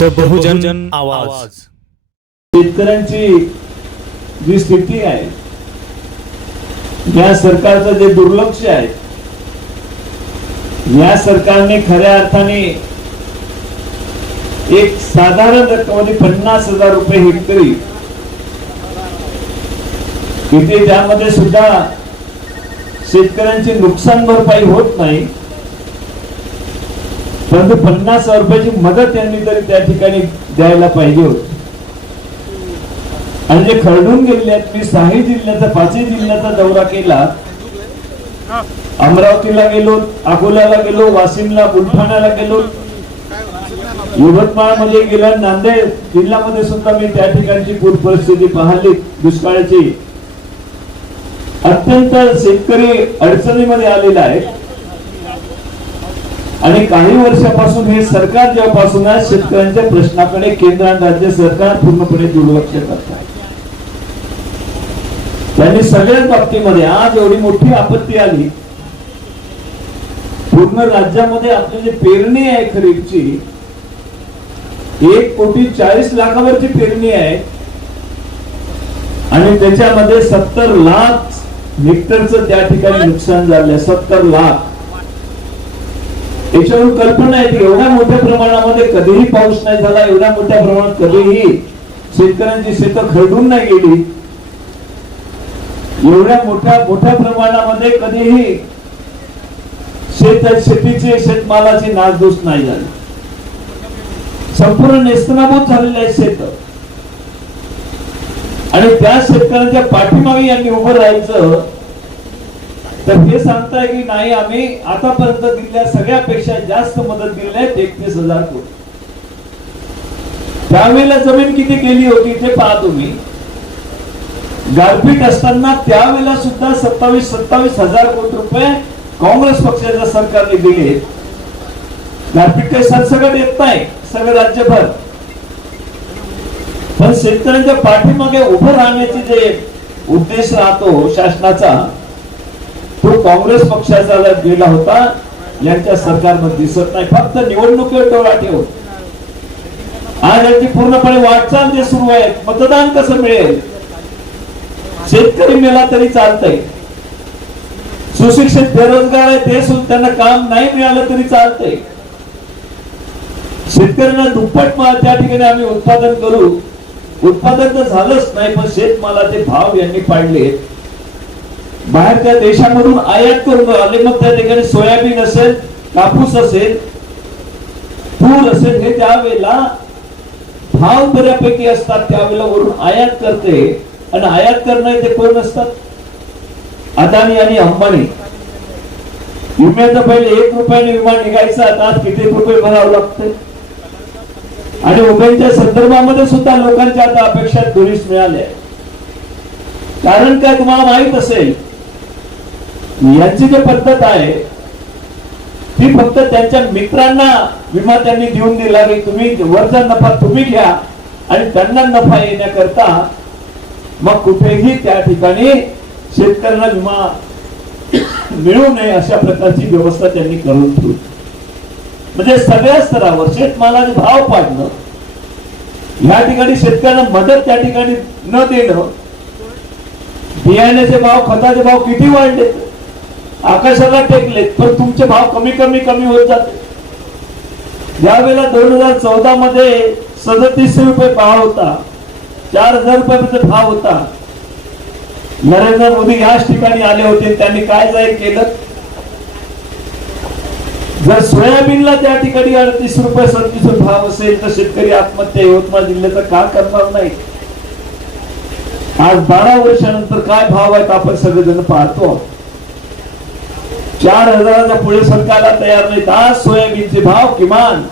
बहुजन आवाज. शेतकऱ्यांची जी स्थिती आहे या सरकारचं जे दुर्लक्ष आहे या सरकारने खऱ्या अर्थाने एक साधारण रक्कम पन्नास हजार रुपये हेक्टरी इथे त्यामध्ये सुद्धा शेतकऱ्यांची नुकसान भरपाई होत नाही परंतु पन्नास हजार रुपयाची मदत त्यांनी तरी त्या ठिकाणी द्यायला पाहिजे होती. आणि जे खरडून गेलेले मी सहाही जिल्ह्याचा पाचही जिल्ह्याचा दौरा केला. अमरावतीला गेलो अकोल्याला गेलो वाशिमला बुलढाण्याला गेलो. यवतमाळमध्ये गेला नांदेड जिल्ह्यामध्ये सुद्धा मी त्या ठिकाणची पूर परिस्थिती पाहिली दुष्काळाची. अत्यंत शेतकरी अडचणीमध्ये आलेला आहे. आणि काही वर्षापासून हे सरकार जेव्हापासून आहे शेतकऱ्यांच्या प्रश्नाकडे केंद्र आणि राज्य सरकार पूर्णपणे दुर्लक्ष करत आहे. त्यांनी सगळ्याच बाबतीमध्ये आज एवढी मोठी आपत्ती आली. पूर्ण राज्यामध्ये आपली जी पेरणी आहे खरीपची एक कोटी चाळीस लाखावरची पेरणी आहे. आणि त्याच्यामध्ये सत्तर लाख हेक्टरचं त्या ठिकाणी नुकसान झालंय सत्तर लाख. याच्यावर कल्पना येते की एवढ्या मोठ्या प्रमाणामध्ये कधीही पाऊस नाही झाला एवढ्या मोठ्या प्रमाणात कधीही शेतकऱ्यांची शेतं खरडून नाही गेली. एवढ्या मोठ्या मोठ्या प्रमाणामध्ये कधीही शेत शेतीचे शेतमालाची नासधूस नाही झाली. संपूर्ण नेस्तनाभूत झालेले आहे शेत. आणि त्या शेतकऱ्यांच्या पाठीमागे यांनी उभं राहायचं तर हे सांगताय की नाही आम्ही आतापर्यंत दिलेल्या सगळ्यापेक्षा जास्त मदत दिली आहे एकतीस हजार कोटी. त्यावेळेला जमीन किती गेली होती ते पहा तुम्ही. गारपीट असताना त्यावेळेला सुद्धा सत्तावीस सत्तावीस हजार कोटी रुपये काँग्रेस पक्षाच्या सरकारने दिले. गारपीट काही सरसकट येत नाही सगळं राज्यभर. पण शेतकऱ्यांच्या पाठीमागे उभं राहण्याचे जे उद्देश राहतो शासनाचा तो काँग्रेस पक्षाचा गेला होता यांच्या सरकारमध्ये दिसत नाही. फक्त निवडणुकीवर डोळा ठेवून. आज यांची पूर्णपणे वाटचाल जे सुरू आहे. मतदान कसं मिळेल? शेतकरी मेला तरी चालतंय. सुशिक्षित बेरोजगार आहे ते सुद्धा त्यांना काम नाही मिळालं तरी चालतंय. शेतकऱ्यांना दुप्पट माल त्या ठिकाणी आम्ही उत्पादन करू. उत्पादन तर झालंच नाही पण शेतमालाचे भाव यांनी पाडले. बाहेरच्या देशामधून आयात करून आले मग त्या ठिकाणी सोयाबीन असेल कापूस असेल तूर असेल हे त्यावेळेला भाव बऱ्यापैकी असतात. त्यावेळेला वरून आयात करते. आणि आयात करणारे ते कोण असतात? अदानी आणि अंबानी. विम्याचं पहिले एक रुपयाने विमा निघायचा आता किती रुपये भरावं लागते. आणि उभयच्या संदर्भामध्ये सुद्धा लोकांच्या आता अपेक्षा दुरीस मिळाल्या. कारण काय तुम्हाला माहीत असेल? यांची जी पद्धत आहे ती फक्त त्यांच्या मित्रांना विमा त्यांनी देऊन दिला की तुम्ही वरचा नफा तुम्ही घ्या आणि त्यांना नफा येण्याकरता मग कुठेही त्या ठिकाणी शेतकऱ्यांना विमा मिळू नये अशा प्रकारची व्यवस्था त्यांनी करून ठेवली. म्हणजे सगळ्या स्तरावर शेतमालाने भाव पाडणं या ठिकाणी शेतकऱ्यांना मदत त्या ठिकाणी न देणं बियाण्याचे भाव खताचे भाव किती वाढले आकाशाला टेकलेत पण तुमचे भाव कमी कमी कमी होत जाते. ज्यावेळेला दोन हजार चौदा मध्ये सदतीसशे रुपये भाव होता. चार हजार रुपयापर्यंत भाव होता. नरेंद्र मोदी याच ठिकाणी आले होते त्यांनी काय जाहीर केलं? जर सोयाबीनला त्या ठिकाणी अडतीस रुपये सदतीस रुपये भाव असेल तर शेतकरी आत्महत्या यवतमाळ जिल्ह्याचा का करणार नाही? आज बारा वर्षानंतर काय भाव आहेत आपण सगळेजण पाहतो. चार हजाराच्या पुढे सरकारला तयार नाही. आज सोयाबीनचे भाव किमान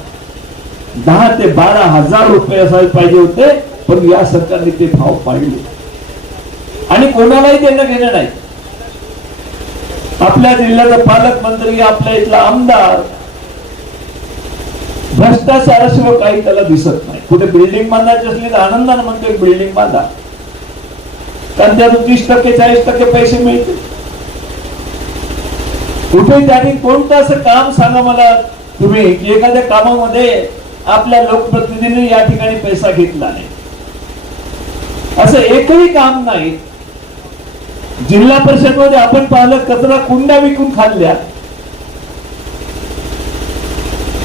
दहा ते बारा हजार रुपये असायला पाहिजे होते पण या सरकारने ते भाव पाडले आणि कोणालाही देणं घेणं नाही. आपल्या जिल्ह्याचा पालकमंत्री आपल्या इथला आमदार भ्रष्टाचाराशिवाय काही त्याला दिसत नाही. कुठे बिल्डिंग बांधायची असली तर आनंदाने म्हणतो बिल्डिंग बांधा. कारण त्यातून तीस टक्के चाळीस टक्के पैसे मिळतील. कुठे त्यांनी कोणतं असं काम सांगा मला? तुम्ही की एखाद्या कामामध्ये आपल्या लोकप्रतिनिधीने या ठिकाणी पैसा घेतला नाही. असं एकही काम नाही. जिल्हा परिषदमध्ये आपण पाहिलं कचरा कुंड्या विकून खाल्ल्या.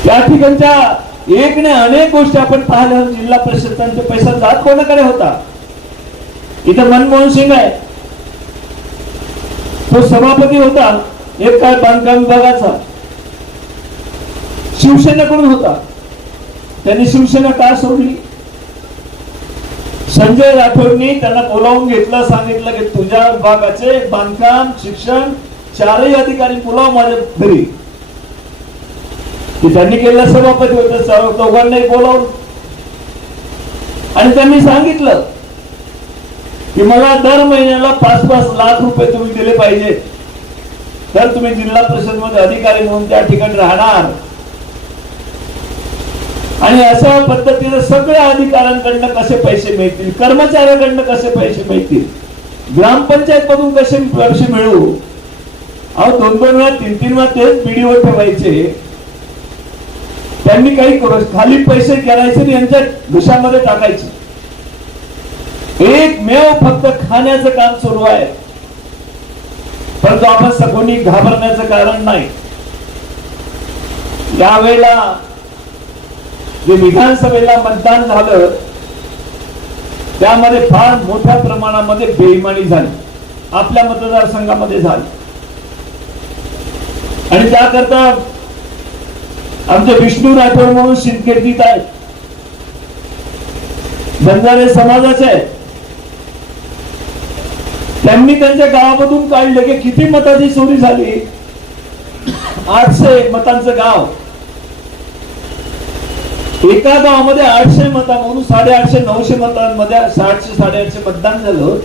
त्या ठिकाणच्या एक ने अनेक गोष्टी आपण पाहिल्या. जिल्हा परिषदांचा पैसा जात कोणाकडे होता? इथं मनमोहन सिंग आहे. तो सभापती होता. एक काय बांधकाम विभागाचा शिवसेनेकडून होता. त्यांनी शिवसेना का सोडली? संजय राठोडनी त्यांना बोलावून घेतलं सांगितलं की तुझ्या विभागाचे बांधकाम शिक्षण चारही अधिकारी बोलाव माझ्या घरी. की त्यांनी केलेलं सभापती होते सर्व दोघांनाही बोलावून. आणि त्यांनी सांगितलं की मला दर महिन्याला पाच पाच लाख रुपये तुम्ही दिले पाहिजे. तर तुम्ही जिल्हा परिषदमध्ये अधिकारी म्हणून त्या ठिकाणी राहणार आणि अशा पद्धतीने सगळ्या अधिकाऱ्यांकडनं कसे पैसे मिळतील कर्मचाऱ्याकडनं कसे पैसे मिळतील ग्रामपंचायत मधून कसे पैसे मिळू? अहो दोन दोन वेळा तीन तीन वेळा तेच व्हिडिओ ठेवायचे. त्यांनी काही करू खाली पैसे करायचे यांच्या घुशामध्ये टाकायचे. एकमेव फक्त खाण्याचं काम सुरू आहे. परंतु आपण सगळ्यांनी घाबरण्याचं कारण नाही. यावेळेला जे विधानसभेला मतदान झालं त्यामध्ये फार मोठ्या प्रमाणामध्ये बेईमानी झाली. आपल्या मतदारसंघामध्ये झाली. आणि त्याकरता आमचे विष्णू राठोड म्हणून शिंदखेडीत आहेत. बंजारे समाजाचे आहेत. त्यांनी त्यांच्या गावामधून काढले की किती मताची चोरी झाली? आठशे मतांचं गाव. एका गावामध्ये आठशे मतामधून साडेआठशे नऊशे मतांमध्ये सातशे साडेआठशे मतदान झालं.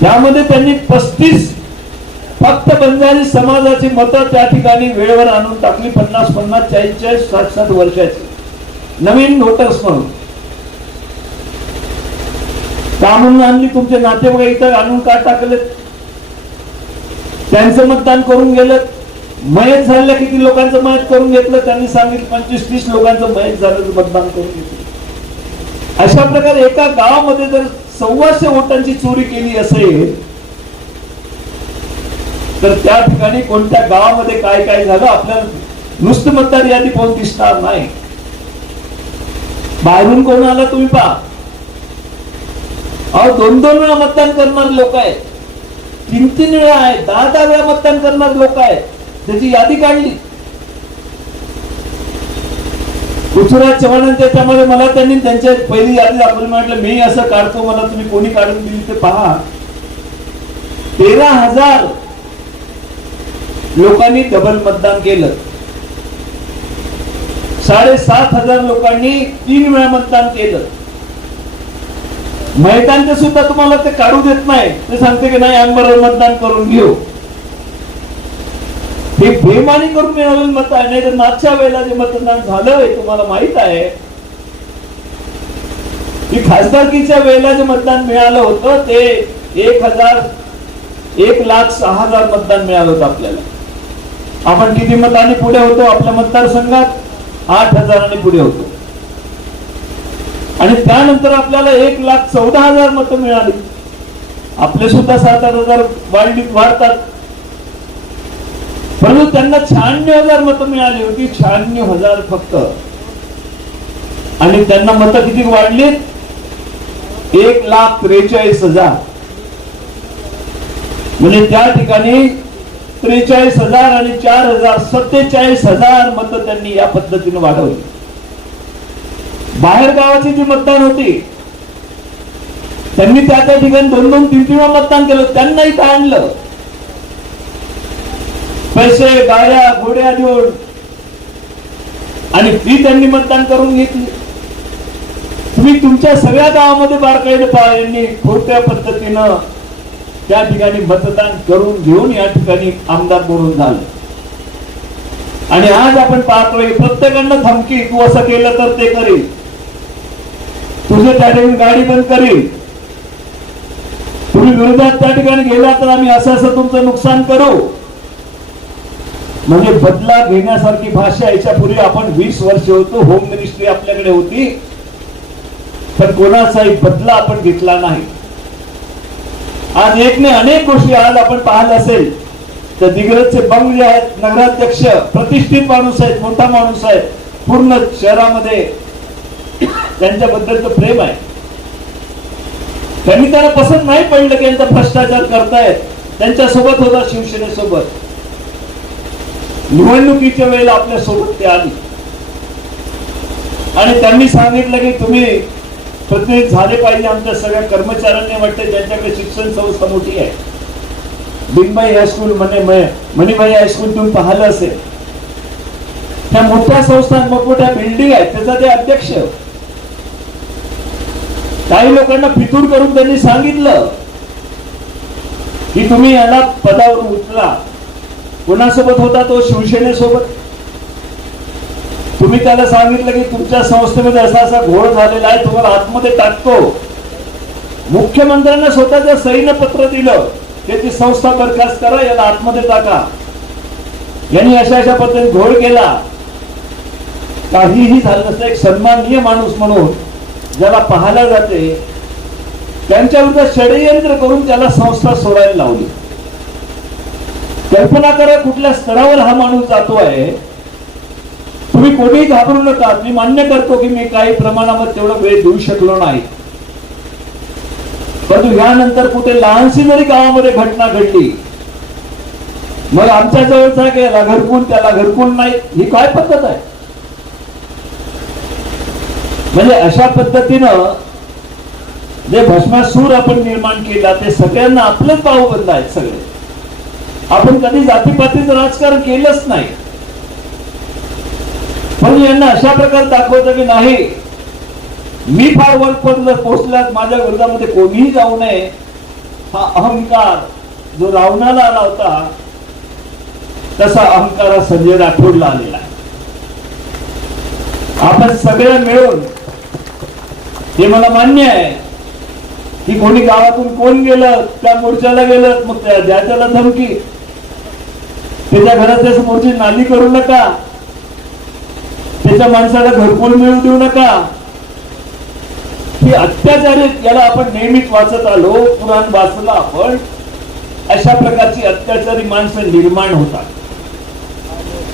त्यामध्ये त्यांनी पस्तीस फक्त बंजारी समाजाची मतं त्या ठिकाणी वेळेवर आणून टाकली. पन्नास पन्नास चाळीस चाळीस साठ साठ वर्षाची. नवीन वोटर्स म्हणून. का म्हणून आणली तुमचे नातेवाईक इतर आणून का टाकले त्यांचं मतदान करून गेलं. मयत झालं किती लोकांचं मयत करून घेतलं. त्यांनी सांगितलं पंचवीस तीस लोकांचं मयत झालं मतदान करून घेतलं. अशा प्रकारे एका गावामध्ये जर सव्वाशे वोटांची चोरी केली असेल तर त्या ठिकाणी कोणत्या गावामध्ये काय काय झालं आपल्याला नुसतं मतदार यादी कोण दिसणार नाही. बाहेरून कोण आला तुम्ही पहा. अहो दोन दोन वेळा मतदान करणारे लोक आहेत. तीन तीन वेळा आहेत. दहा दहा वेळा मतदान करणारे लोक आहेत. त्याची यादी काढली. पृथ्वीराज चव्हाण त्याच्यामध्ये मला त्यांनी त्यांच्या पहिली यादी दाखवली. म्हटलं मी असं काढतो मला तुम्ही कोणी काढून दिली ते पहा. तेरा हजार लोकांनी डबल मतदान केलं. साडेसात हजार लोकांनी तीन वेळा मतदान केलं. महिलांचे सुद्धा तुम्हाला ते काढू देत नाही. ते सांगते की नाही आम्ही मतदान करून घेऊ. हे बेमानी करून मिळवलेलं मत आहे नाही तर मागच्या वेळेला जे मतदान झालं हे तुम्हाला माहीत आहे. की खासदारकीच्या वेळेला जे मतदान मिळालं होतं ते एक हजार एक लाख सहा हजार मतदान मिळालं होतं आपल्याला. आपण किती मताने पुढे होतो आपल्या मतदारसंघात? आठ हजारांनी पुढे होतो. आणि त्यानंतर आपल्याला एक लाख चौदा हजार मतं मिळाली. आपले सुद्धा सात आठ हजार वाढली वाढतात. परंतु त्यांना शहाण्णव हजार मतं मिळाली होती शहाण्णव हजार फक्त. आणि त्यांना मतं किती वाढली एक लाख त्रेचाळीस हजार. म्हणजे त्या ठिकाणी त्रेचाळीस हजार आणि चार हजार सत्तेचाळीस हजार मतं त्यांनी या पद्धतीने वाढवली. बाहेर गावाची जी मतदान होती त्यांनी त्या त्या ठिकाणी दोन दोन तीन तीन मतदान केलं. त्यांना इथं आणलं. पैसे गाड्या घोड्या देऊन आणि ती त्यांनी मतदान करून घेतली. तुम्ही तुमच्या सगळ्या गावामध्ये बारकाईने पहा यांनी खोट्या पद्धतीनं त्या ठिकाणी मतदान करून घेऊन या ठिकाणी आमदार म्हणून झालं. आणि आज आपण पाहतोय प्रत्येकांना धमकी तू असं केलं तर ते करेल. तुझं त्या ठिकाणी गाडी बंद करील तुम्ही विरोधात त्या ठिकाणी गेला तर आम्ही असं असं तुमचं नुकसान करू. म्हणजे बदला घेण्यासारखी भाषा याच्यापूर्वी आपण वीस वर्ष होतो होम मिनिस्ट्री आपल्याकडे होती. पण कोणाचाही बदला आपण घेतला नाही. आज एक नाही अनेक गोष्टी आज आपण पाहत असेल. तर दिग्रजचे बंग जे आहेत नगराध्यक्ष प्रतिष्ठित माणूस आहेत मोठा माणूस आहे. पूर्ण शहरामध्ये त्यांच्याबद्दलचं प्रेम आहे. त्यांनी त्यांना पसंत नाही पडलं की यांचा भ्रष्टाचार करतायत. त्यांच्यासोबत होता शिवसेनेसोबत. निवडणुकीच्या वेळेला आपल्यासोबत ते आली. आणि त्यांनी सांगितलं की तुम्ही प्रतिनिधी झाले पाहिजे आमच्या सगळ्या कर्मचाऱ्यांनी वाटते ज्यांच्याकडे शिक्षण संस्था मोठी आहे. बिनबाई हायस्कूल म्हणे मणिबाई हायस्कूल तुम्ही पाहिलं असेल. त्या मोठ्या संस्था मोठमोठ्या बिल्डिंग आहेत त्याचा ते अध्यक्ष काही लोकांना फितूर करून त्यांनी सांगितलं की तुम्ही याला पदावर उचला. कोणासोबत होता तो? शिवसेनेसोबत. तुम्ही त्याला सांगितलं की तुमच्या संस्थेमध्ये असा असा घोळ झालेला आहे तुम्हाला आतमध्ये टाकतो. मुख्यमंत्र्यांना स्वतःचं सैन्य पत्र दिलं त्याची संस्था बरखास्त करा याला आतमध्ये टाका. यांनी अशा अशा पद्धतीने घोळ केला. काहीही झालं नसतं एक सन्माननीय माणूस म्हणून ज्याला पाहायला जाते त्यांच्याविरुद्ध षडयंत्र करून त्याला संस्था सोडायला लावली. कल्पना करा कुठल्या स्तरावर हा माणूस जातो आहे. तुम्ही कोणीही घाबरू नका. मी मान्य करतो की मी काही प्रमाणामध्ये तेवढा वेळ देऊ शकलो नाही. परंतु यानंतर कुठे लहानशी जरी गावामध्ये घटना घडली मग आमच्या जवळचा की घरकुल त्याला घरकुल नाही. ही काय पद्धत आहे? म्हणजे अशा पद्धतीनं जे भस्मासूर आपण निर्माण केला ते सगळ्यांना आपलेच भाऊबंद आहेत सगळे. आपण कधी जातीपातीचं राजकारण केलंच नाही. पण यांना अशा प्रकारे दाखवतं की नाही मी फार वरपर्यंत पोहोचल्यात माझ्या विरोधामध्ये कोणीही जाऊ नये हा अहंकार जो रावणाला आला होता तसा अहंकार संजय राठोडला आलेला आहे. आपण सगळे मिळून हे मला मान्य आहे. की कोणी गावातून कोण गेलं त्या मोर्चाला गेलं मग त्या ज्याच्याला धमकी. त्याच्या घराच्या समोरची नाली करू नका. त्याच्या माणसाला घरकुल मिळू देऊ नका. ही अत्याचारी याला आपण नेहमीच वाचत आलो. पुराण वाचला आपण. अशा प्रकारची अत्याचारी माणसं निर्माण होतात.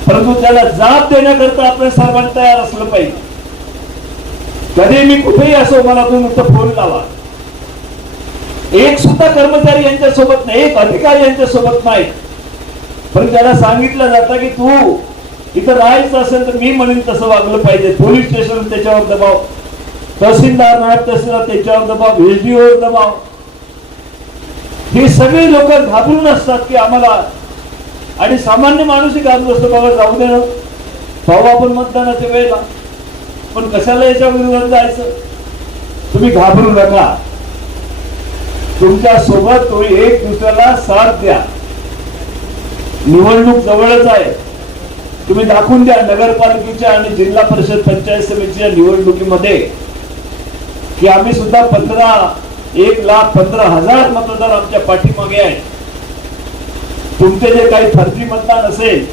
परंतु त्याला जाब देण्याकरता आपण सर्वांना तयार असलं पाहिजे. कधी मी कुठेही असो मला तुम्ही नुसतं फोन लावा. एक सुद्धा कर्मचारी यांच्या सोबत नाही एक अधिकारी यांच्या सोबत नाही. पण त्याला सांगितलं जातं की तू इथं राहायचं असेल तर मी म्हणेन तसं वागलं पाहिजे. पोलीस स्टेशन त्याच्यावर दबाव. तहसीलदार नायब तहसीलदार त्याच्यावर दबाव. व्हीडीओवर दबाव. हे सगळे लोक घाबरून असतात की आम्हाला आणि सामान्य माणूसही घाबरून असतो बाबा जाऊ देणं भाऊ आपण मतदानाच्या वेळेला पण कशाला याच्या विरोधात जायचं? तुम्ही घाबरू नका. तुमच्यासोबत तुम्ही एक दुसऱ्याला साथ द्या. निवडणूक जवळच आहे. तुम्ही दाखवून द्या नगरपालिकेच्या आणि जिल्हा परिषद पंचायत समितीच्या निवडणुकीमध्ये की आम्ही सुद्धा पंधरा एक लाख पंधरा हजार मतदार आमच्या पाठीमागे आहेत. तुमचे जे काही फर्जी मतदान असेल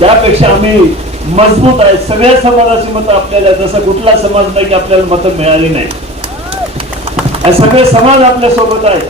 त्यापेक्षा आम्ही मजबूत आहे. सगळ्या समाजाची मतं आपल्याला जसं कुठला समाज नाही की आपल्याला मतं मिळाली नाही. आणि सगळे समाज आपल्यासोबत आहे